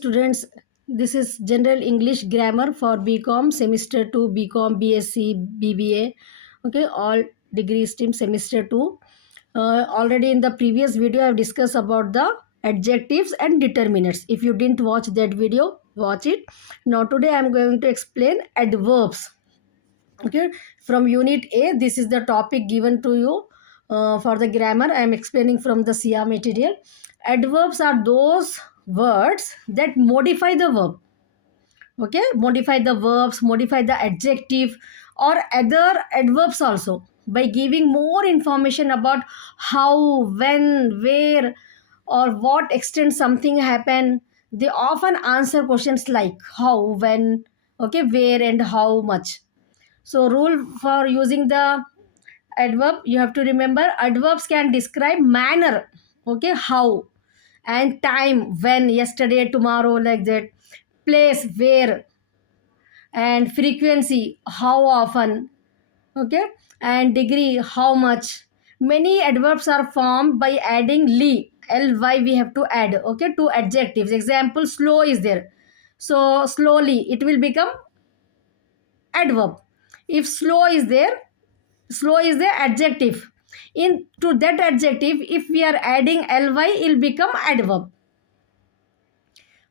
Students, this is general English grammar for BCom semester 2, BCom, BSc, BBA. Okay, all degree stream semester 2. Already in the previous video I have discussed about the adjectives and determinants. If you didn't watch that video, watch it. Now today I am going to explain adverbs. Okay, from unit A, this is the topic given to you. For the grammar I am explaining from the CR material. Adverbs are those words that modify the verb. Okay, modify the verbs, modify the adjective or other adverbs also by giving more information about how, when, where or what extent something happened. They often answer questions like how, when, okay, where and how much. So rule for using the adverb, you have to remember adverbs can describe manner, okay, how, and time, when, yesterday, tomorrow, like that, place, where, and frequency, how often, okay, and degree, how much. Many adverbs are formed by adding ly we have to add, okay, to adjectives. Example, slow is there, so slowly it will become adverb. If slow is there, slow is the adjective. In to that adjective, if we are adding ly, it will become adverb.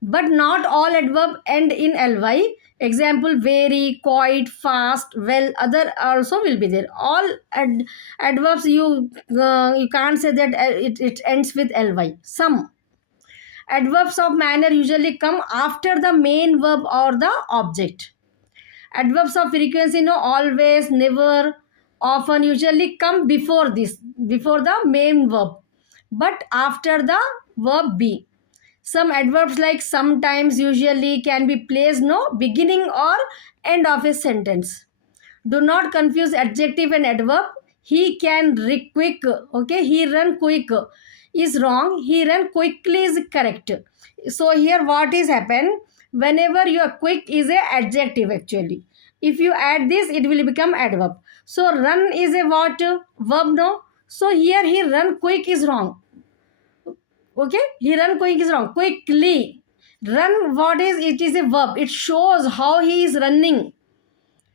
But not all adverb end in ly. Example, very, quite, fast, well, other also will be there. All adverbs you can't say that it ends with ly. Some adverbs of manner usually come after the main verb or the object. Adverbs of frequency, no, always, never, often, usually come before this, before the main verb, but after the verb be. Some adverbs like sometimes, usually can be placed no beginning or end of a sentence. Do not confuse adjective and adverb. He can quick, okay, he run quick is wrong, he run quickly is correct. So here what is happen, whenever you are quick is a adjective actually. If you add this, it will become adverb. So run is a what, verb, no. So here he run quick is wrong. Okay, he run quick is wrong. Quickly run, what is it, is a verb, it shows how he is running.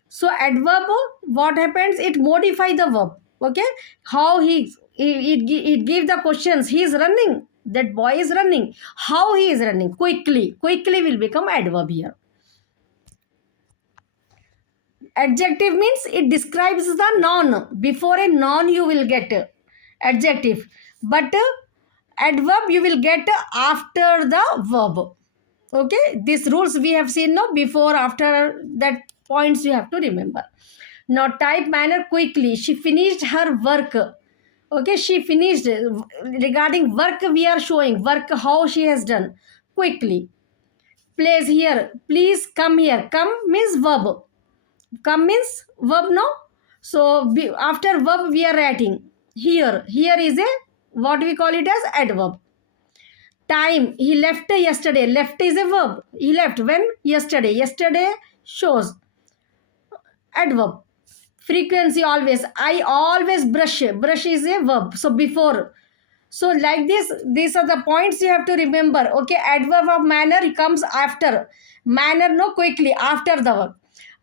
So adverb, what happens, it modify the verb. Okay, how it give the questions, he is running, that boy is running, how he is running, quickly will become adverb here. Adjective means it describes the noun. Before a noun you will get adjective, but adverb you will get after the verb. Okay, these rules we have seen, no, before, after, that points you have to remember. Now type manner, quickly, she finished her work. Okay, she finished. Regarding work we are showing work, how she has done, quickly. Place, here, please come here, come means verb, come means verb, no. So after verb we are writing here is a, what we call it as adverb. Time, he left yesterday, left is a verb, he left when, yesterday shows adverb. Frequency, always, I always brush is a verb, so before. So like this, these are the points you have to remember. Okay, adverb of manner comes after, manner, no, quickly, after the verb.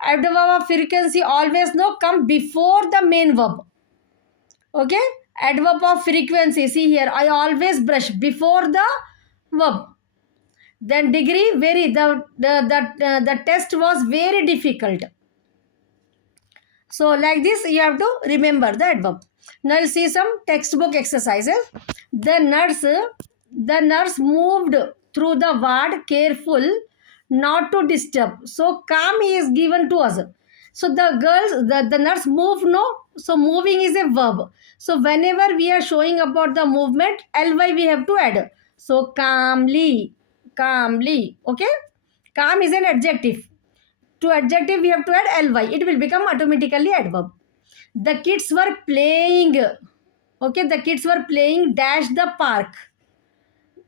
Adverb of frequency, always, no, come before the main verb. Okay, adverb of frequency, see here, I always brush, before the verb. Then degree, very, the test was very difficult. So like this you have to remember the adverb. Now you'll see some textbook exercises. The nurse moved through the ward, careful not to disturb. So calm is given to us. So the nurse moved, no. So moving is a verb. So whenever we are showing about the movement, ly we have to add. So calmly. Okay, calm is an adjective. To adjective we have to add ly, it will become automatically adverb. The kids were playing, okay, the kids were playing dash the park,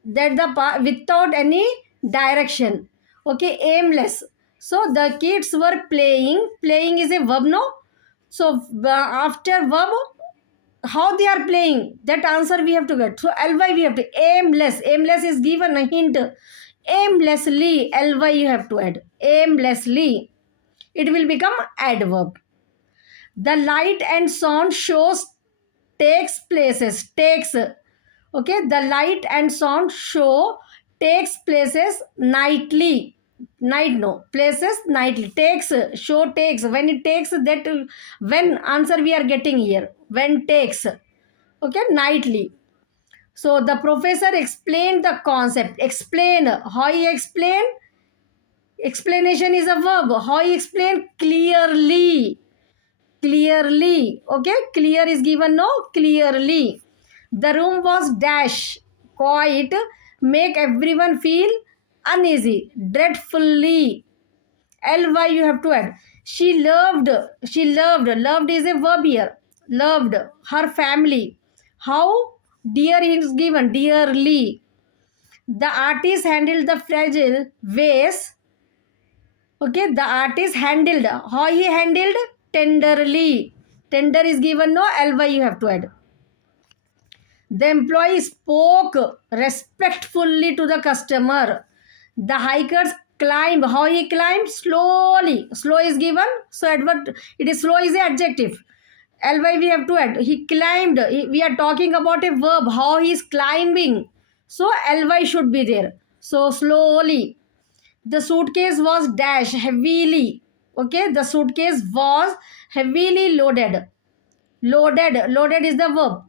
that the park, without any direction, okay, aimless. So the kids were playing is a verb, no. So after verb, how they are playing, that answer we have to get. So ly we have to, aimless is given a hint, Aimlessly, ly you have to add. Aimlessly, it will become adverb. The light and sound shows takes places. Takes. Okay, the light and sound show takes places nightly. Night, no, places nightly. Takes, show takes. When it takes, that when answer we are getting here. When takes. Okay, nightly. So the professor explained the concept. Explain. How he explain? Explanation is a verb. How he explain? Clearly. Clearly. Okay, clear is given, no? Clearly. The room was dash, quiet, make everyone feel uneasy, dreadfully. Ly you have to add. Loved is a verb here. Loved her family. How? Dear is given, dearly. The artist handled the fragile vase. Okay, the artist handled. How he handled? Tenderly. Tender is given, no? Ly you have to add. The employee spoke respectfully to the customer. The hikers climbed. How he climbed? Slowly. Slow is given. So advert, it is slow is the adjective. Ly we have to add. He climbed. We are talking about a verb. How he is climbing. So ly should be there. So slowly. The suitcase was dash heavily. Okay. The suitcase was heavily loaded. Loaded is the verb.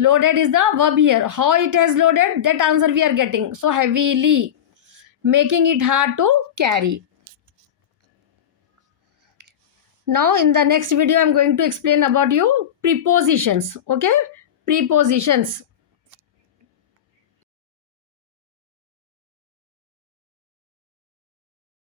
Loaded is the verb here. How it has loaded, that answer we are getting. So heavily, making it hard to carry. Now in the next video, I am going to explain about you prepositions. Okay, prepositions.